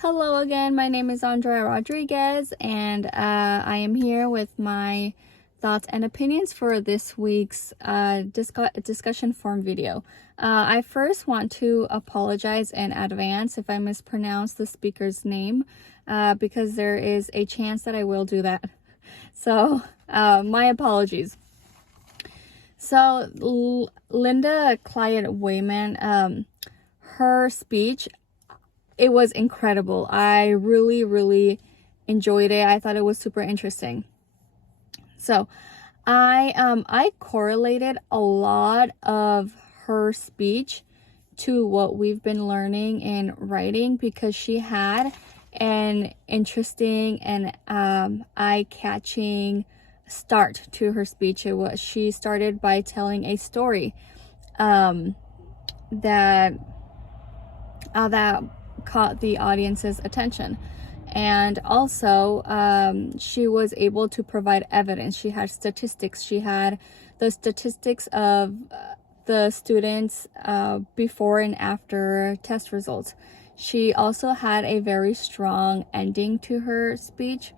Hello again, my name is Andrea Rodriguez, and I am here with my thoughts and opinions for this week's discussion forum video. I first want to apologize in advance if I mispronounce the speaker's name, because there is a chance that I will do that. So, my apologies. So, Linda Clyde-Wayman, her speech, it was incredible. I really enjoyed it. I thought it was super interesting. So I correlated a lot of her speech to what we've been learning in writing, because she had an interesting and eye-catching start to her speech. She started by telling a story that caught the audience's attention, and also she was able to provide evidence. She had statistics. She had the statistics of the students before and after test results. She also had a very strong ending to her speech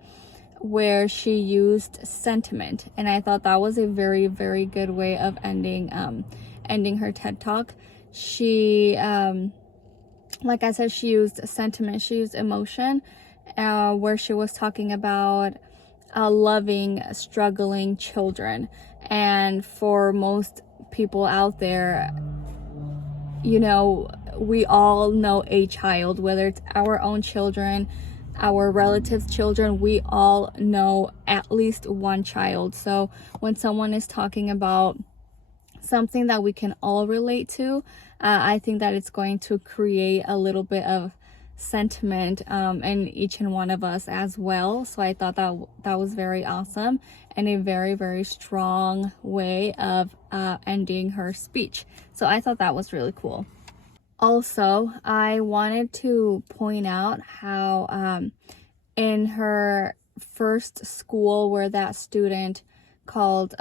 where she used sentiment, and I thought that was a very good way of ending her TED Talk. She like I said, she used sentiment, she used emotion, where she was talking about loving struggling children. And for most people out there, you know, we all know a child, whether it's our own children, our relatives' children, we all know at least one child. So when someone is talking about something that we can all relate to, I think that it's going to create a little bit of sentiment in each and one of us as well. So I thought that was very awesome and a very strong way of ending her speech. So I thought that was really cool. Also, I wanted to point out how in her first school, where that student called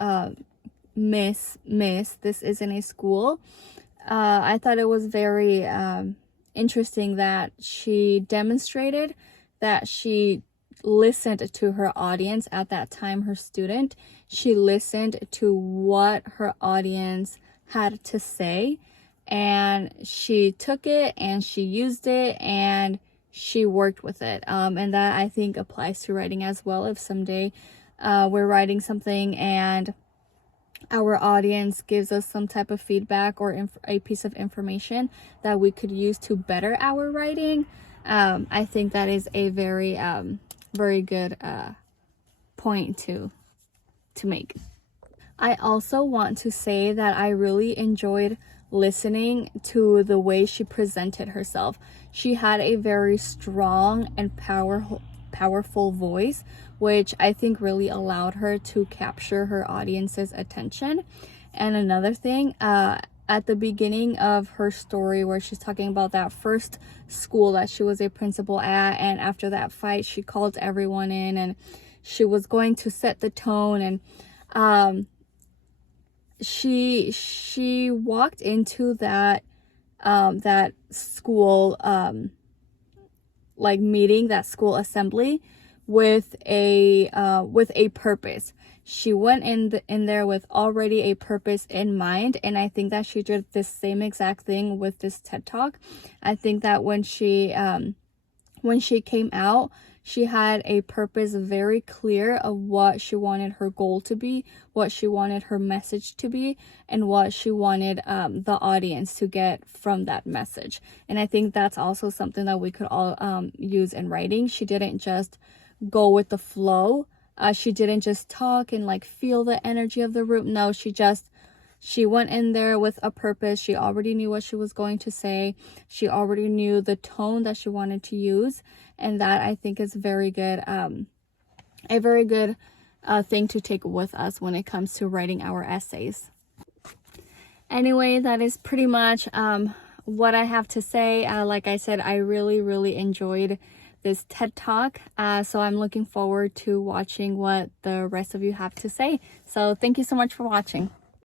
Miss, this isn't a school, I thought it was very interesting that she demonstrated that she listened to her audience at that time, her student. She listened to what her audience had to say, and she took it and she used it and she worked with it. And that, I think, applies to writing as well. If someday we're writing something and our audience gives us some type of feedback or a piece of information that we could use to better our writing, I think that is a very good point to make. I also want to say that I really enjoyed listening to the way she presented herself. She had a very strong and powerful voice, which I think really allowed her to capture her audience's attention. And another thing, at the beginning of her story, where she's talking about that first school that she was a principal at, and after that fight she called everyone in and she was going to set the tone, and she walked into that school like meeting, that school assembly, with a purpose. She went in there with already a purpose in mind, and I think that she did the same exact thing with this TED Talk. I think that when she came out, she had a purpose very clear of what she wanted her goal to be, what she wanted her message to be, and what she wanted the audience to get from that message. And I think that's also something that we could all use in writing. She didn't just go with the flow. She didn't just talk and like feel the energy of the room. No, she went in there with a purpose. She already knew what she was going to say. She already knew the tone that she wanted to use. And that, I think, is very good, a very good thing to take with us when it comes to writing our essays. Anyway, that is pretty much what I have to say. Like I said, I really enjoyed this TED Talk. So I'm looking forward to watching what the rest of you have to say. So thank you so much for watching.